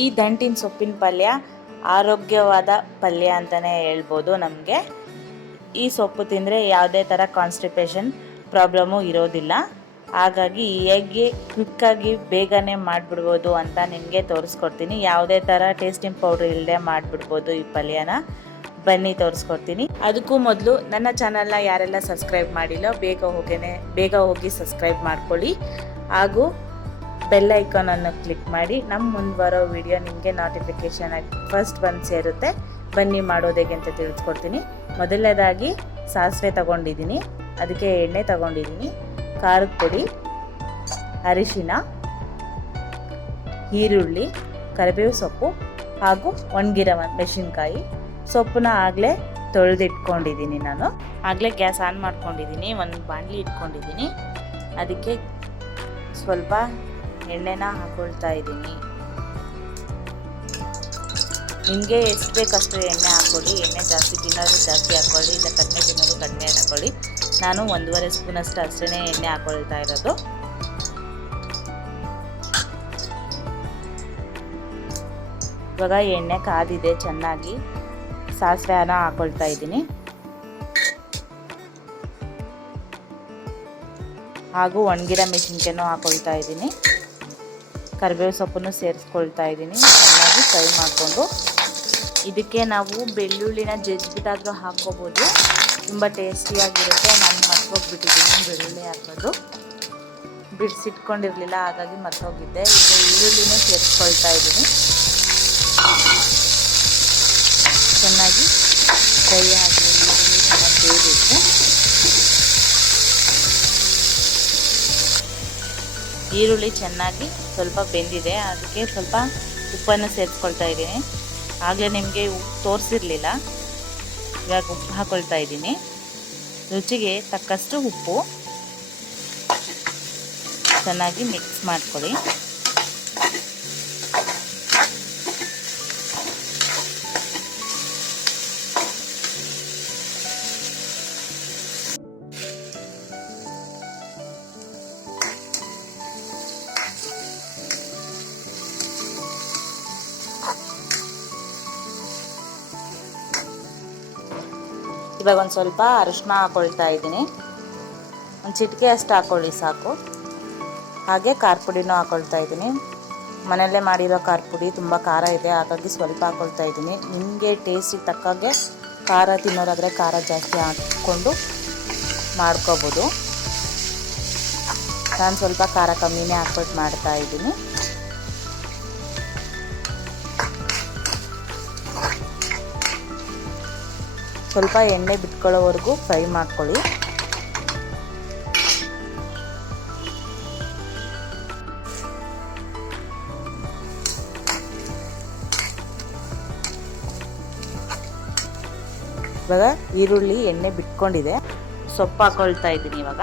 ಈ ದಂಟಿನ ಸೊಪ್ಪಿನ ಪಲ್ಯ ಆರೋಗ್ಯವಾದ ಪಲ್ಯ ಅಂತಲೇ ಹೇಳ್ಬೋದು. ನಮಗೆ ಈ ಸೊಪ್ಪು ತಿಂದರೆ ಯಾವುದೇ ಥರ ಕಾನ್ಸ್ಟಿಪೇಷನ್ ಪ್ರಾಬ್ಲಮ್ಮು ಇರೋದಿಲ್ಲ. ಹಾಗಾಗಿ ಹೇಗೆ ಕ್ವಿಕ್ಕಾಗಿ ಬೇಗನೆ ಮಾಡಿಬಿಡ್ಬೋದು ಅಂತ ನಿಮಗೆ ತೋರಿಸ್ಕೊಡ್ತೀನಿ. ಯಾವುದೇ ಥರ ಟೇಸ್ಟಿಂಗ್ ಪೌಡ್ರ್ ಇಲ್ಲದೆ ಮಾಡಿಬಿಡ್ಬೋದು ಈ ಪಲ್ಯನ. ಬನ್ನಿ ತೋರಿಸ್ಕೊಡ್ತೀನಿ. ಅದಕ್ಕೂ ಮೊದಲು ನನ್ನ ಚಾನಲ್ನ ಯಾರೆಲ್ಲ ಸಬ್ಸ್ಕ್ರೈಬ್ ಮಾಡಿಲ್ಲ ಬೇಗ ಹೋಗಿ ಸಬ್ಸ್ಕ್ರೈಬ್ ಮಾಡ್ಕೊಳ್ಳಿ. ಹಾಗೂ ಬೆಲ್ ಐಕಾನನ್ನು ಕ್ಲಿಕ್ ಮಾಡಿ. ನಮ್ಮ ಮುಂದೆ ಬರೋ ವಿಡಿಯೋ ನಿಮಗೆ ನೋಟಿಫಿಕೇಷನ್ ಆಗಿ ಫಸ್ಟ್ ಬಂದು ಸೇರುತ್ತೆ. ಬನ್ನಿ ಮಾಡೋದು ಹೇಗೆ ಅಂತ ತಿಳಿಸ್ಕೊಡ್ತೀನಿ. ಮೊದಲನೇದಾಗಿ ಸಾಸಿವೆ ತಗೊಂಡಿದ್ದೀನಿ, ಅದಕ್ಕೆ ಎಣ್ಣೆ ತಗೊಂಡಿದ್ದೀನಿ, ಖಾರದ ಪುಡಿ, ಅರಿಶಿನ, ಈರುಳ್ಳಿ, ಕರಿಬೇವು ಸೊಪ್ಪು ಹಾಗೂ ಒಣಗಿರೋ ಮೆಣಸಿನ್ಕಾಯಿ. ಸೊಪ್ಪನ್ನ ಆಗಲೇ ತೊಳೆದಿಟ್ಕೊಂಡಿದ್ದೀನಿ. ನಾನು ಆಗಲೇ ಗ್ಯಾಸ್ ಆನ್ ಮಾಡ್ಕೊಂಡಿದ್ದೀನಿ. ಒಂದು ಬಾಣಲಿ ಇಟ್ಕೊಂಡಿದ್ದೀನಿ. ಅದಕ್ಕೆ ಸ್ವಲ್ಪ ಎಣ್ಣೆನ ಹಾಕ್ಕೊಳ್ತಾ ಇದ್ದೀನಿ. ನಿಮಗೆ ಎಷ್ಟು ಬೇಕಷ್ಟು ಎಣ್ಣೆ ಹಾಕ್ಕೊಳ್ಳಿ. ಎಣ್ಣೆ ಜಾಸ್ತಿ ತಿನ್ನೋದು ಜಾಸ್ತಿ ಹಾಕ್ಕೊಳ್ಳಿ, ಇಲ್ಲ ಕಡಿಮೆ ತಿನ್ನೋದು ಕಡಿಮೆ ಹಾಕ್ಕೊಳ್ಳಿ. ನಾನು 1.5 ಸ್ಪೂನಷ್ಟು ಅಷ್ಟೇ ಎಣ್ಣೆ ಹಾಕ್ಕೊಳ್ತಾ ಇರೋದು. ಇವಾಗ ಎಣ್ಣೆ ಕಾದಿದೆ ಚೆನ್ನಾಗಿ. ಸಾಸಿವೆನ ಹಾಕ್ಕೊಳ್ತಾ ಇದ್ದೀನಿ ಹಾಗೂ ಒಣಗಿರೋ ಮೆಣಸಿನ್ಕಾಯಿನೂ ಹಾಕ್ಕೊಳ್ತಾ ಇದ್ದೀನಿ. ಕರಿಬೇವು ಸೊಪ್ಪನ್ನು ಸೇರಿಸ್ಕೊಳ್ತಾ ಇದ್ದೀನಿ. ಚೆನ್ನಾಗಿ ಫ್ರೈ ಮಾಡಿಕೊಂಡು ಇದಕ್ಕೆ ನಾವು ಬೆಳ್ಳುಳ್ಳಿನ ಜಜ್ಜಿಬಿಟ್ಟಾದರೂ ಹಾಕ್ಕೋಬೋದು, ತುಂಬ ಟೇಸ್ಟಿಯಾಗಿರುತ್ತೆ. ನಾನು ಮರ್ತೋಗ್ಬಿಟ್ಟಿದ್ದೀನಿ ಬೆಳ್ಳುಳ್ಳಿ ಹಾಕೋದು, ಬಿಡಿಸಿಟ್ಕೊಂಡಿರಲಿಲ್ಲ, ಹಾಗಾಗಿ ಮರ್ತೋಗಿದ್ದೆ. ಈಗ ಈರುಳ್ಳಿನೂ ಸೇರಿಸ್ಕೊಳ್ತಾ ಇದ್ದೀನಿ. ಚೆನ್ನಾಗಿ ಫ್ರೈ ಆಗಲಿ, ಈರುಳ್ಳಿ ಚೆನ್ನಾಗಿ ಬೇಯಬೇಕು. ಈರುಳ್ಳಿ ಚೆನ್ನಾಗಿ ಸ್ವಲ್ಪ ಬೆಂದಿದೆ, ಅದಕ್ಕೆ ಸ್ವಲ್ಪ ಉಪ್ಪನ್ನು ಸೇರಿಸ್ಕೊಳ್ತಾ ಇದ್ದೀನಿ. ಆಗಲೇ ನಿಮಗೆ ಉಪ್ಪು ತೋರಿಸಿರಲಿಲ್ಲ, ಇವಾಗ ಉಪ್ಪು ಹಾಕ್ಕೊಳ್ತಾ ಇದ್ದೀನಿ. ರುಚಿಗೆ ತಕ್ಕಷ್ಟು ಉಪ್ಪು. ಚೆನ್ನಾಗಿ ಮಿಕ್ಸ್ ಮಾಡ್ಕೊಳ್ಳಿ. ಇವಾಗ ಒಂದು ಸ್ವಲ್ಪ ಅರಿಶಿನ ಹಾಕ್ಕೊಳ್ತಾ ಇದ್ದೀನಿ. ಒಂದು ಚಿಟಿಕೆ ಅಷ್ಟು ಹಾಕ್ಕೊಳ್ಳಿ ಸಾಕು. ಹಾಗೆ ಖಾರ ಪುಡಿನೂ ಹಾಕ್ಕೊಳ್ತಾ ಇದ್ದೀನಿ. ಮನೆಯಲ್ಲೇ ಮಾಡಿರೋ ಖಾರ ಪುಡಿ ತುಂಬ ಖಾರ ಇದೆ, ಹಾಗಾಗಿ ಸ್ವಲ್ಪ ಹಾಕ್ಕೊಳ್ತಾ ಇದ್ದೀನಿ. ನಿಮಗೆ ಟೇಸ್ಟಿಗೆ ತಕ್ಕಾಗೆ ಖಾರ ತಿನ್ನೋರಾದರೆ ಖಾರ ಜಾಸ್ತಿ ಹಾಕ್ಕೊಂಡು ಮಾಡ್ಕೋಬೋದು. ನಾನು ಸ್ವಲ್ಪ ಖಾರ ಕಮ್ಮಿನೇ ಹಾಕ್ಬಿಟ್ಟು ಮಾಡ್ತಾ ಇದ್ದೀನಿ. ಸ್ವಲ್ಪ ಎಣ್ಣೆ ಬಿಟ್ಕೊಳ್ಳೋವರೆಗೂ ಫ್ರೈ ಮಾಡ್ಕೊಳ್ಳಿ. ಇವಾಗ ಈರುಳ್ಳಿ ಎಣ್ಣೆ ಬಿಟ್ಕೊಂಡಿದೆ, ಸೊಪ್ಪು ಹಾಕೊಳ್ತಾ ಇದ್ದೀನಿ. ಇವಾಗ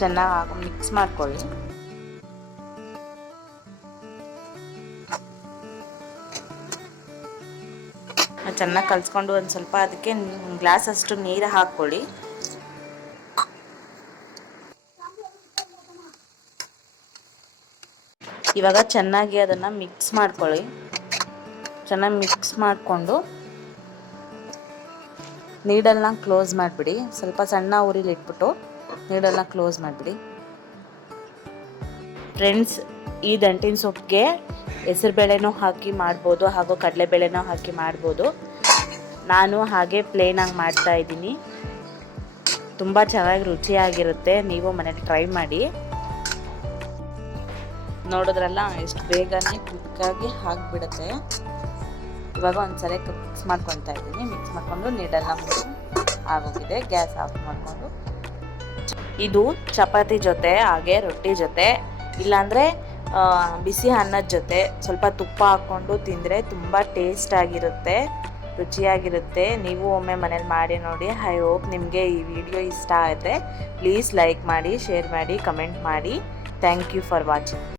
ಚೆನ್ನಾಗಿ ಮಿಕ್ಸ್ ಮಾಡ್ಕೊಳ್ಳಿ. ಚೆನ್ನಾಗಿ ಕಲಿಸ್ಕೊಂಡು ಒಂದು ಸ್ವಲ್ಪ ಅದಕ್ಕೆ ಗ್ಲಾಸ್ ಅಷ್ಟು ನೀರು ಹಾಕ್ಕೊಳ್ಳಿ. ಇವಾಗ ಚೆನ್ನಾಗಿ ಅದನ್ನು ಮಿಕ್ಸ್ ಮಾಡ್ಕೊಳ್ಳಿ. ಚೆನ್ನಾಗಿ ಮಿಕ್ಸ್ ಮಾಡಿಕೊಂಡು ನೀಡಲ್ನ ಕ್ಲೋಸ್ ಮಾಡಿಬಿಡಿ. ಸ್ವಲ್ಪ ಸಣ್ಣ ಉರಿಲಿ ಇಟ್ಬಿಟ್ಟು ನೀಡಲ್ನ ಕ್ಲೋಸ್ ಮಾಡಿಬಿಡಿ. ಫ್ರೆಂಡ್ಸ್, ಈ ದಂಟಿನ ಸೊಪ್ಪಿಗೆ ಹೆಸರುಬೇಳೆನೂ ಹಾಕಿ ಮಾಡ್ಬೋದು ಹಾಗೂ ಕಡಲೆಬೇಳೆನೂ ಹಾಕಿ ಮಾಡ್ಬೋದು. ನಾನು ಹಾಗೆ ಪ್ಲೇನಾಗಿ ಮಾಡ್ತಾ ಇದ್ದೀನಿ. ತುಂಬ ಚೆನ್ನಾಗಿ ರುಚಿಯಾಗಿರುತ್ತೆ. ನೀವು ಮನೇಲಿ ಟ್ರೈ ಮಾಡಿ. ನೋಡಿದ್ರಲ್ಲ ಎಷ್ಟು ಬೇಗನೆ ಕ್ವಿಕ್ಕಾಗಿ ಆಗಿಬಿಡುತ್ತೆ. ಇವಾಗ ಒಂದ್ಸಲ ಮಿಕ್ಸ್ ಮಾಡ್ಕೊತಾ ಇದ್ದೀನಿ. ಮಿಕ್ಸ್ ಮಾಡಿಕೊಂಡು ನೀಡಲ್ನ ಆಗೋಗಿದೆ. ಗ್ಯಾಸ್ ಆಫ್ ಮಾಡಿಕೊಂಡು ಇದು ಚಪಾತಿ ಜೊತೆ ಹಾಗೆ ರೊಟ್ಟಿ ಜೊತೆ, ಇಲ್ಲಾಂದರೆ ಬಿಸಿ ಅನ್ನದ ಜೊತೆ ಸ್ವಲ್ಪ ತುಪ್ಪ ಹಾಕ್ಕೊಂಡು ತಿಂದರೆ ತುಂಬ ಟೇಸ್ಟ್ ಆಗಿರುತ್ತೆ, ರುಚಿಯಾಗಿರುತ್ತೆ. ನೀವು ಒಮ್ಮೆ ಮನೇಲಿ ಮಾಡಿ ನೋಡಿ. ಐ ಹೋಪ್ ನಿಮಗೆ ಈ ವಿಡಿಯೋ ಇಷ್ಟ ಆದರೆ ಪ್ಲೀಸ್ ಲೈಕ್ ಮಾಡಿ, ಶೇರ್ ಮಾಡಿ, ಕಮೆಂಟ್ ಮಾಡಿ. Thank you for watching.